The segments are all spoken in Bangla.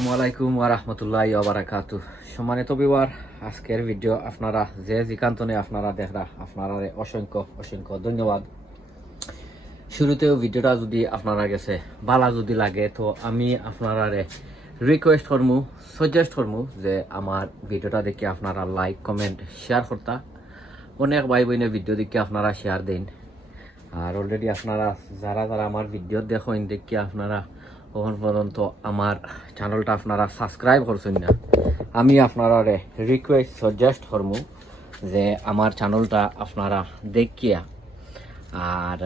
আসসালামু আলাইকুম ওয়া রাহমাতুল্লাহি ওয়া বারাকাতু সম্মানিত বিবার আজকের ভিডিও আপনারা যে যেখান্তনে আপনারা দেখরা আপনারা অসংখ্য অসংখ্য ধন্যবাদ। শুরুতেও ভিডিওটা যদি আপনারা গেছে ভালো যদি লাগে, তো আমি আপনারা রিকোয়েস্ট করমু সাজেস্ট করমু যে আমার ভিডিওটা দেখে আপনারা লাইক কমেন্ট শেয়ার করতা। অনেক ভাই বোনে ভিডিও দেখে আপনারা শেয়ার দিন। আর অলরেডি আপনারা, যারা যারা আমার ভিডিও দেখেন দেখি আপনারা তখন পর্যন্ত আমার চ্যানেলটা আপনারা সাবস্ক্রাইব করছেন না, আমি আপনারা রিকোয়েস্ট সাজেস্ট করমু যে আমার চ্যানেলটা আপনারা দেখিয়া আর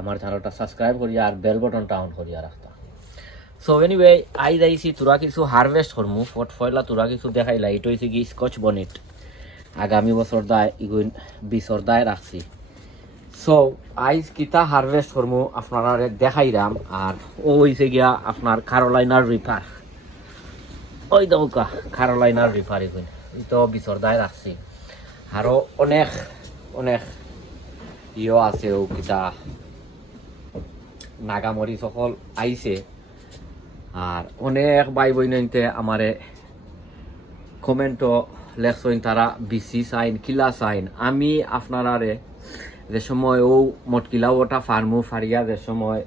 আমার চ্যানেলটা সাবস্ক্রাইব করিয়া আর বেল বটনটা অন করিয়া রাখতা। সো এনিওয়ে আই যাইছি, তোরা কিছু হারভেস্ট করমু ফট ফয়লা তোরা কিছু দেখাইলা এটা হয়েছে কি স্কচ বনেট আগামী বছর দায় ইগুন বিছর দায় রাখছি। সো আইজ কিতা হারভেস্ট করমু আপনারা দেখাইরাম, আর ও হইছে গিয়া আপনার কারোলাইনার রিপার ওই দৌকা কারোলাইনার রিপার এগুন তো বিছর দায় রাখছি আরও অনেক অনেক ইয়ে আছে ও কিতা। নাগামরি সকল আইছে। আর অনেক ভাই বইনতে আমারে কমেন্টও লেখছেন, তারা, বিসি সাইন কিলা সাইন। আমি আপনারারে যে সময় ও মটকিলা ওটা ফার্মু ফারিয়া যে সময়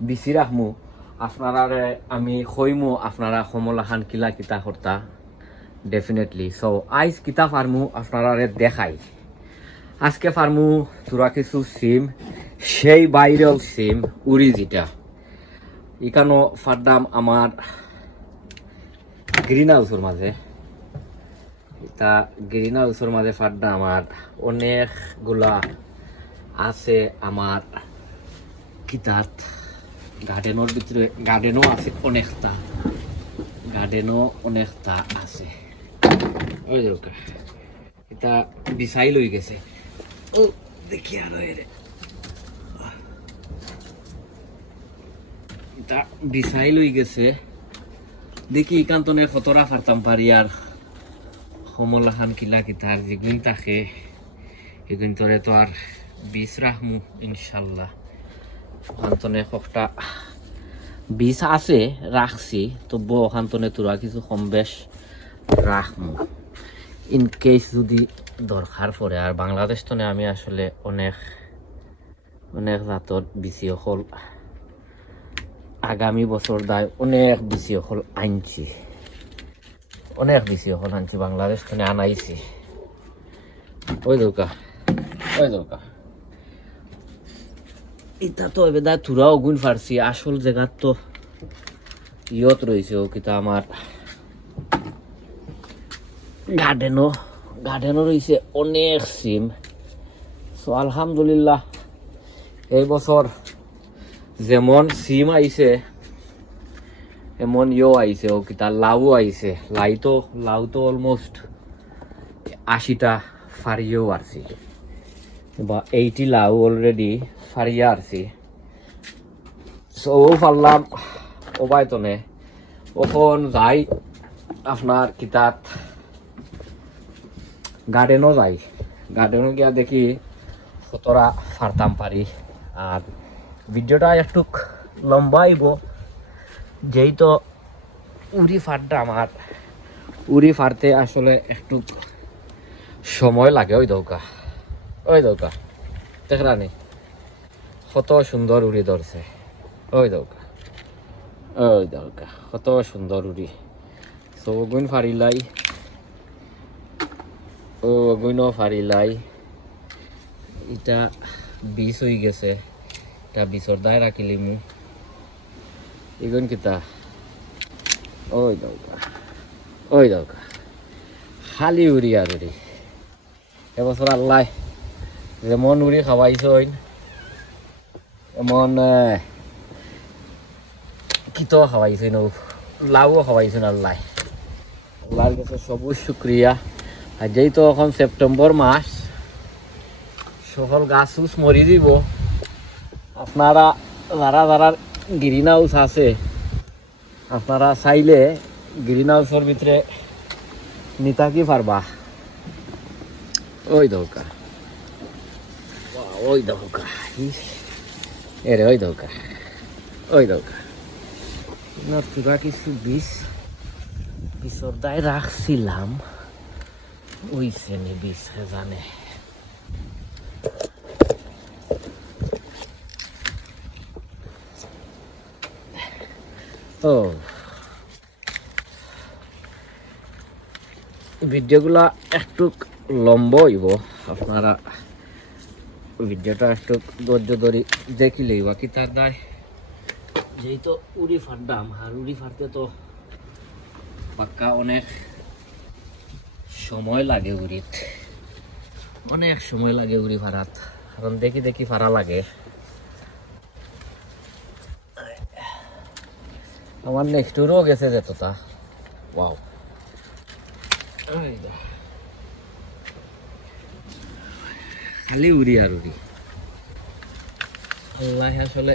বিচি রাখমু আপনারারে আমি কইমু আপনারা সমলাখান কিলা কিতা করতা ডেফিনেটলি সো আইস কিতা ফার্মু আপনারারে দেখাই আজকে ফার্মু তোরা কিছু সিম সেই ভাইরাল সিম উড়ি যেটা ইকানো ফারদাম আমার গ্রিন হাউসের মাঝে এটা গ্রিন হাউসের মাঝে ফাড্ডা আমার, অনেকগুলা আছে আমার কিতাত গার্ডেনের ভিতরে গার্ডেনও আছে অনেকটা। গার্ডেনও অনেকটা আছে। ওই দরকার এটা বিছাই লই গেছে। ও, দেখি আরও এটা বিছাই লই গেছে। দেখি ইকান্তনে খতরা ফারতাম পারি আর সমলাখান কিলা কিতার যেগুন থাকে এগুন তোরে তো আর বিষ রাখমু ইনশাল্লাহ ওখান্তনে কটা বিষ আছে রাখছি তবু ওখান্তনে তোরা কিছু কম বেশ রাখমু ইন কেস যদি দরকার পড়ে আর বাংলাদেশ তনে আমি আসলে অনেক অনেক জাতত বিচি অকল আগামী বছর দায় অনেক বিচি অকল আনছি অনেক বেশি এখন আনছি বাংলাদেশ থেকে আনাইছি। ওই দৌকা ওই দৌকা তো এবার গুণ ফারছি আসল জায়গাত তো ইয়ত রয়েছে ও কিতা আমার গার্ডেনও গার্ডেনও রয়েছে অনেক সিম সো আলহামদুলিল্লাহ, এই বছর যেমন সিম আইছে এমন ইয়েও আইছে, ও কিতা লাউ আইছে। লাই তো লাউ তো অলমোস্ট আশিটা ফারিয়েও আসছি বা এইটি লাউ অলরেডি ফারিয়া আসছি সো ও পারলাম, ও বাইতনে ওখন যাই, আপনার কিতাত গার্ডেনও যাই। গার্ডেনও গিয়া দেখি কতরা ফারতাম পারি। আর ভিডিওটা একটু লম্বা আইব। যেই তো উড়ি ফাটটা আমার, উড়ি ফাটতে আসলে একটু সময় লাগে ওই দৌকা ওই দৌকা দেখরানি কত সুন্দর উড়ি ধরছে, ওই দৌকা ওই দৌকা, কত সুন্দর উড়ি সো অগুন ফারিলাই ও অগুনও ফারিলাই এটা বিষ হয়ে গেছে এটা বিষর দায় রাখিলি মু ইগুন কিতা ওই দৌকা ওই দৌকা খালি উড়ি আর উড়ি এবছর আল্লাহ যেমন উড়ি খাওয়াইছইন এমন কিতো খাওয়াইছেন লাউও খাওয়াইছেন আল্লাহ আল্লাহর কাছে সবুজ শুক্রিয়া আর যেই তো এখন সেপ্টেম্বর মাস সকল গাছ মরি দিব আপনারা যারা যারা গ্রিন হাউস আছে। আপনারা চাইলে গ্রিন হাউসের ভিতরে নিতা কি পারবা? ওই দৌকা। ওই দৌকা। এরে, ওই দৌকা। ওই দৌকা। নতুরা কিছু বীজ বীজর দায় রাখছিলাম। ওই শ্রেণি বীজ জানে। ও। ভিডিওগুলা একটু লম্বা হইব। আপনারা ভিডিওটা একটু ধৈর্য ধরে দেখিলেই বাকি তার দায়। যেহেতু উড়ি ফাটদাম আর উড়ি ফাটতে তো পাক্কা অনেক সময় লাগে উড়িত। অনেক সময় লাগে উড়ি ফাড়াত। কারণ দেখি দেখি ফাড়া লাগে। আমার নেক্সট উড়ও গেছে যেতটা ওয়াও খালি উড়ি আর উড়ি। আল্লাহ আসলে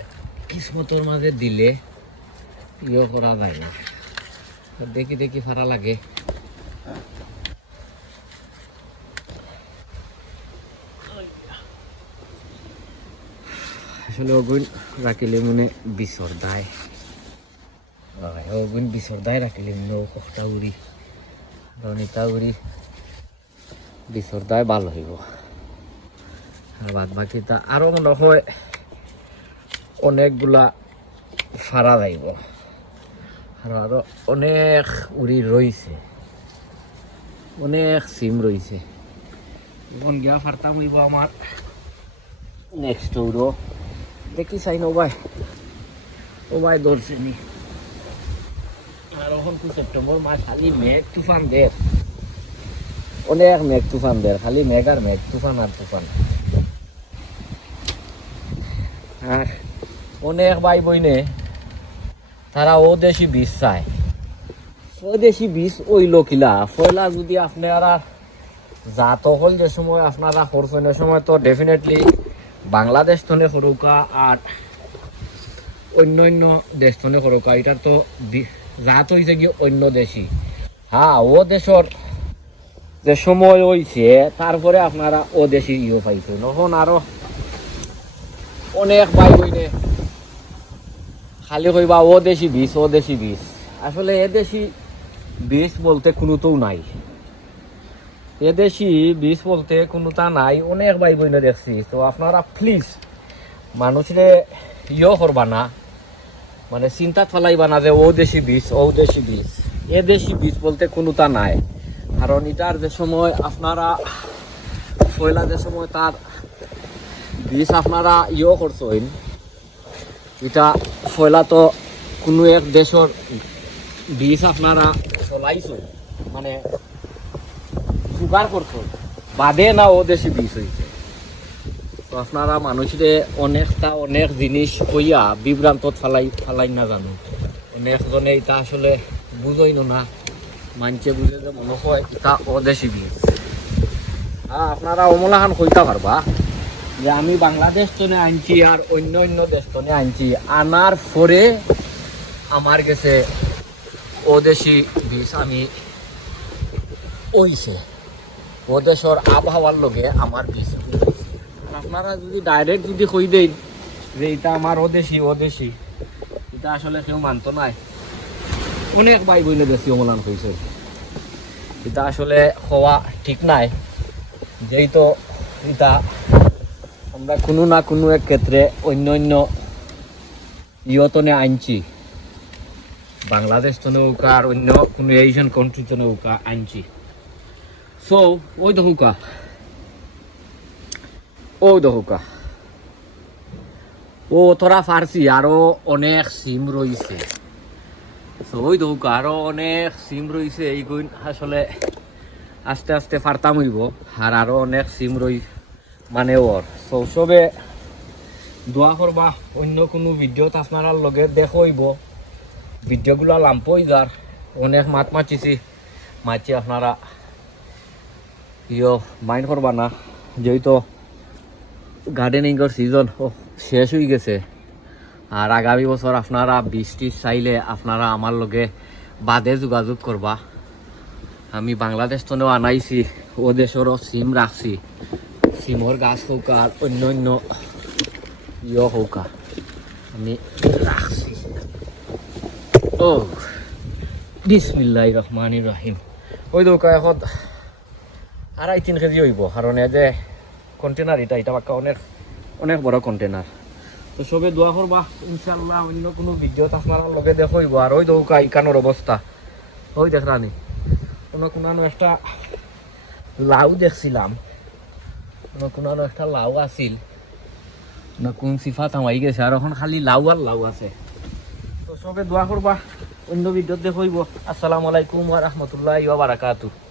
কিসমতর মাঝে দিলে ইয়ে করা যায় না। দেখি দেখি ফারা লাগে। আসলে অগুন রাখিলে মনে বিচর দায়। অগুন বিচর দায় রাখিলে মনে কষ্টা উড়ি রনিতা উড়ি বিচর দায় ভালো হইব আর বাদ বাকি তা আরও মনে হয় অনেকগুলা ফাড়া যাইব আর আরও অনেক উড়ি রইছে অনেক সিম রইছে এখন গিয়া ফারতাম হইব আমার নেক্সট উড়ো দেখি চাই নো ভাই ও ভাই ধরছে নি অনেক মেঘ তুফান খালি মেঘ আর মেঘ তুফান আর তুফান। অনেক ভাই বইনে তারা ও দেশি বীজ চায় ও বীজ ফয়লা যদি আপনারা জাত হল যে সময়, আপনারা করছেন সময়, তো ডেফিনেটলি বাংলাদেশ তনে সরুকা আর অন্য অন্য দেশ তনে সরুকা এটার তো জাত হয়েছে কি অন্য দেশি। হ্যাঁ ও দেশর যে সময় হয়েছে তারপরে আপনারা ও দেশি ইয়ে পাইছে। নখন আরও অনেক বাই বইনে খালি কইবা, ও দেশি বীজ, ও দেশি বীজ। আসলে এ দেশি বীজ বলতে কোনো তো নাই। এ দেশি বীজ বলতে কোনোটা নাই। অনেক বাই বইনে দেখছি। তো আপনারা প্লিজ মানুষরে ইয়ে করবা না। মানে চিন্তা ফেলাইবা না যে ও দেশি বীজ, ও দেশি বীজ। এ দেশি বীজ বলতে কোনোটা নাই। কারণ এটার যে সময় আপনারা পয়লা যে সময় তার বীজ আপনারা ইয়ে করছেন, এটা পয়লা তো কোনো এক দেশের বীজ আপনারা চলাইছেন মানে জোগাড় করছেন। বাদে না ও দেশি বীজ হয়েছে তো আপনারা মানুষরে অনেকটা অনেক জিনিস কইয়া বিভ্রান্তত ফালাই ফালাই না জানো। অনেকজনে এটা আসলে বুঝই না। মানছে বুঝে যে মনে হয় এটা অদেশি হ্যাঁ আপনারা অমলাখান কইতা পারবা যে আমি বাংলাদেশ তনে আনছি আর অন্য অন্য দেশ তনে আনছি। আনার পরে আমার গেছে ওদেশি বিষ আমি ওইছে ও দেশের আবহাওয়ার লগে আমার হইছে। আপনারা যদি ডাইরেক্ট যদি কই দেন যে এটা আমার ওদেশি ওদেশি এটা আসলে কেউ মানতো নাই। অনেক ভাই বইনে বেশি অমলান হয়েছে এটা আসলে হওয়া ঠিক নাই। যেই তো এটা আমরা কোনো না কোনো এক ক্ষেত্রে অন্য অন্য ইয়তনে আনছি। বাংলাদেশ তো নৌকা আর অন্য কোনো এশিয়ান কান্ট্রি তো নৌকা আনছি। সো ওই তো দহুকা ওই দহুকা ও তোরা ফার্সি আরও অনেক সিম রয়েছে তো ওই দৌকা আরও অনেক সিম রয়েছে এইগুণ আসলে আস্তে আস্তে ফারতাম হইব আর আরও অনেক সিম রই মানে ওর সো সবে দোয়া করবা অন্য কোনো ভিডিওত আপনার লগে দেখইব। ভিডিওগুলো লাম্পই যার অনেক মাত মাতিছি। মাতি আপনারা, ইয় মাইন্ড করবা না। যেহেতু গার্ডেনিংয়ের সিজন শেষ হয়ে গেছে। আর আগামী বছর আপনারা বৃষ্টি চাইলে আপনারা আমার লগে বাদে যোগাযোগ করবা আমি বাংলাদেশ তো আনাইছি ও দেশেরও সিম রাখছি সিমর গাছ হোক আর অন্য অন্য ইয়ে হোক আমি রাখছি ও বিসমিল্লাহ রহমান রহিম ওই দৌকা এখন আড়াই তিন কেজি হইব কারণ যে কন্টেনার এটা এটা বাক্কা অনেক অনেক বড় কন্টেনার তো সবে দোয়া করবা ইনশাল্লাহ অন্য কোনো ভিডিও আপনার লগে দেখইব। আর ওই দৌকা, ইকানোর অবস্থা। ওই দেখ রানি কোনো কোনো একটা লাউ দেখছিলাম। কোনো কোনো একটা লাউ আছিল। না কোন সিফাত আমাই গেছে, আর এখন খালি লাউ আর লাউ আছে। তো সবে দোয়া করবা, অন্য ভিডিওত দেখইব। আসসালামু আলাইকুম ওয়া রাহমাতুল্লাহি ওয়া বারাকাতুহু।